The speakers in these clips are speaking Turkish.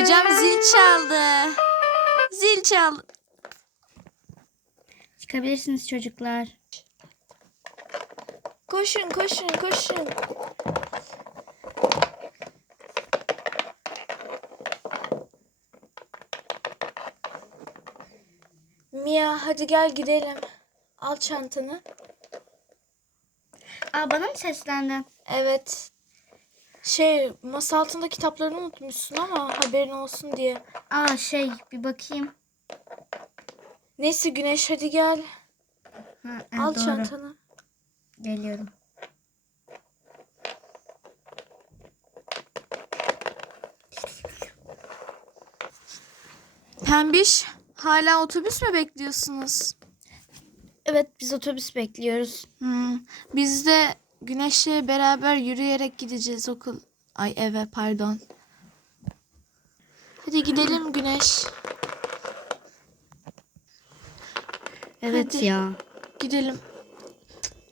Hocam zil çaldı. Zil çaldı. Çıkabilirsiniz çocuklar. Koşun koşun koşun. Mia hadi gel gidelim. Al çantanı. Aa bana mı seslendin? Evet. Şey masa altında kitaplarını unutmuşsun ama haberin olsun diye. Aa şey bir bakayım. Neyse Güneş hadi gel. Ha, evet, Al doğru. çantanı. Geliyorum. Pembiş hala otobüs mü bekliyorsunuz? Evet biz otobüs bekliyoruz. Hmm. Biz de Güneş'le beraber yürüyerek gideceğiz okul. Ay eve pardon. Hadi gidelim Güneş. Evet Hadi. ya. Gidelim.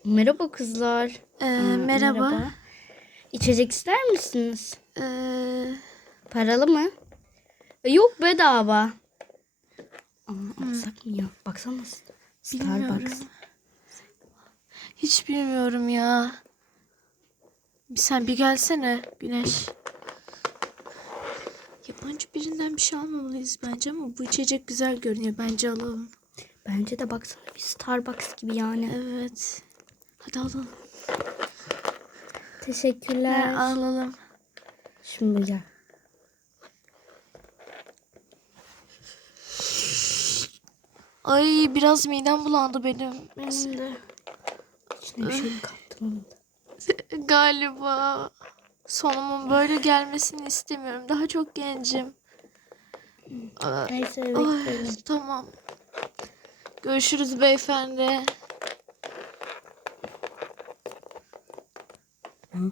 Merhaba kızlar. Ee, Aa, merhaba. İçecek ister misiniz? Ee, Paralı mı? E, yok bedava. Aa, alsak mı ya? Baksana. bilmiyorum. Starbucks. Hiç bilmiyorum ya. Sen bir gelsene Güneş. Yabancı birinden bir şey almamalıyız bence ama bu içecek güzel görünüyor. Bence alalım. Bence de baksana bir Starbucks gibi yani. Evet. Hadi alalım. Teşekkürler. Ha, alalım. Şimdi gel. Ay biraz midem bulandı benim. Benim de. İçine bir şey mi kattın? Galiba sonumun böyle gelmesini istemiyorum. Daha çok gencim. Neyse ay, tamam. Görüşürüz beyefendi. Hı?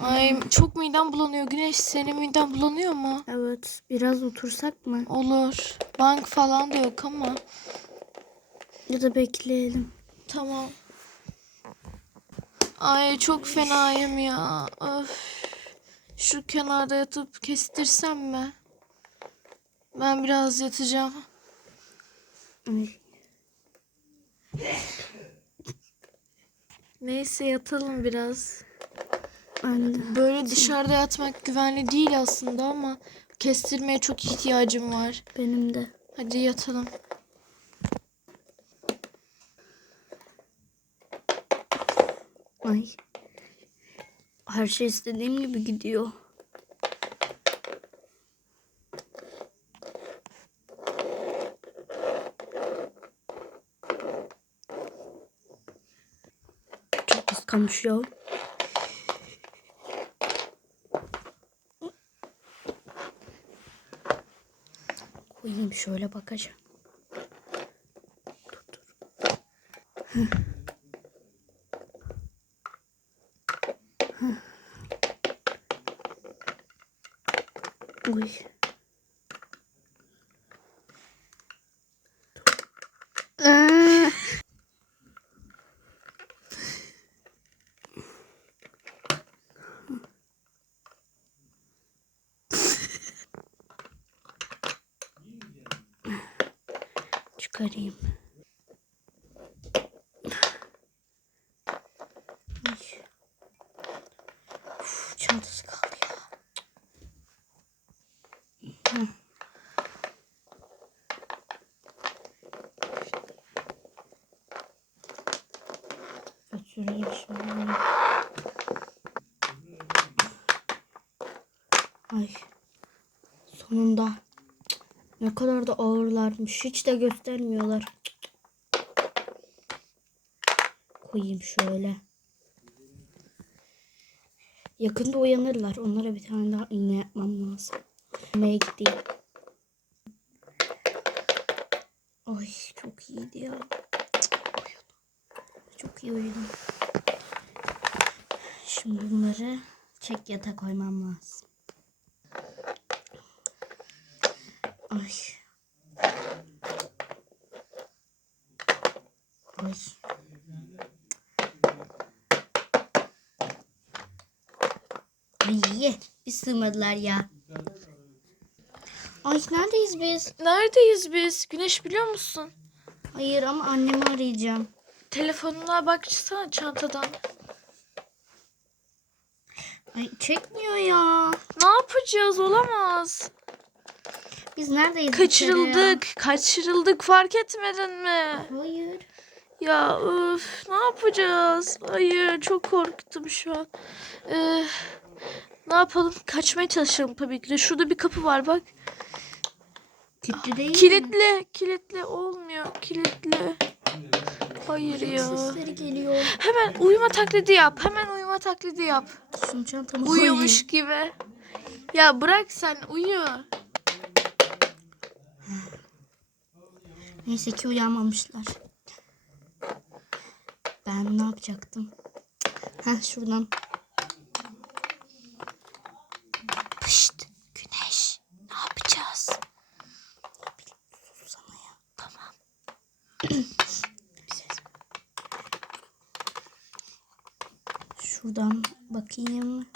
Ay çok midem bulanıyor. Güneş senin miden bulanıyor mu? Evet. Biraz otursak mı? Olur. Bank falan da yok ama. Ya da bekleyelim. Tamam. Ay çok fenayım ya. Öf. Şu kenarda yatıp kestirsem mi? Ben biraz yatacağım. Neyse yatalım biraz. Anne. Böyle dışarıda yatmak güvenli değil aslında ama kestirmeye çok ihtiyacım var. Benim de. Hadi yatalım. Ay. Her şey istediğim gibi gidiyor. Çok kıskanmış ya. Koyayım şöyle bakacağım. Dur dur. Ой. А... Götüreyim şimdi. bunu. Ay. Sonunda. Ne kadar da ağırlarmış. Hiç de göstermiyorlar. Koyayım şöyle. Yakında uyanırlar. Onlara bir tane daha iğne yapmam lazım. Yemeğe gideyim. Ay çok iyiydi ya. Çok iyi uyudum. Şimdi bunları çek yata koymam lazım. Ay. Ay. Ay. Bir sığmadılar ya. Ay neredeyiz biz? Neredeyiz biz? Güneş biliyor musun? Hayır ama annemi arayacağım. Telefonuna baksana çantadan. Ay çekmiyor ya. Ne yapacağız? Olamaz. Biz neredeyiz? Kaçırıldık. Kaçırıldık fark etmedin mi? Hayır. Ya öf ne yapacağız? Hayır çok korktum şu an. Ee, ne yapalım? Kaçmaya çalışalım tabii ki de. Şurada bir kapı var bak. Kilitli değil mi? Kilitli. Kilitli olmuyor. Kilitli. Hayır ya. Sesleri geliyor. Hemen uyuma taklidi yap. Hemen uyuma taklidi yap. Şunu çantama Uyumuş gibi. Ya bırak sen uyu. Neyse ki uyanmamışlar. Ben ne yapacaktım? Ha şuradan. Pışt. Güneş. Ne yapacağız? Sana ya. Tamam. Şuradan bakayım.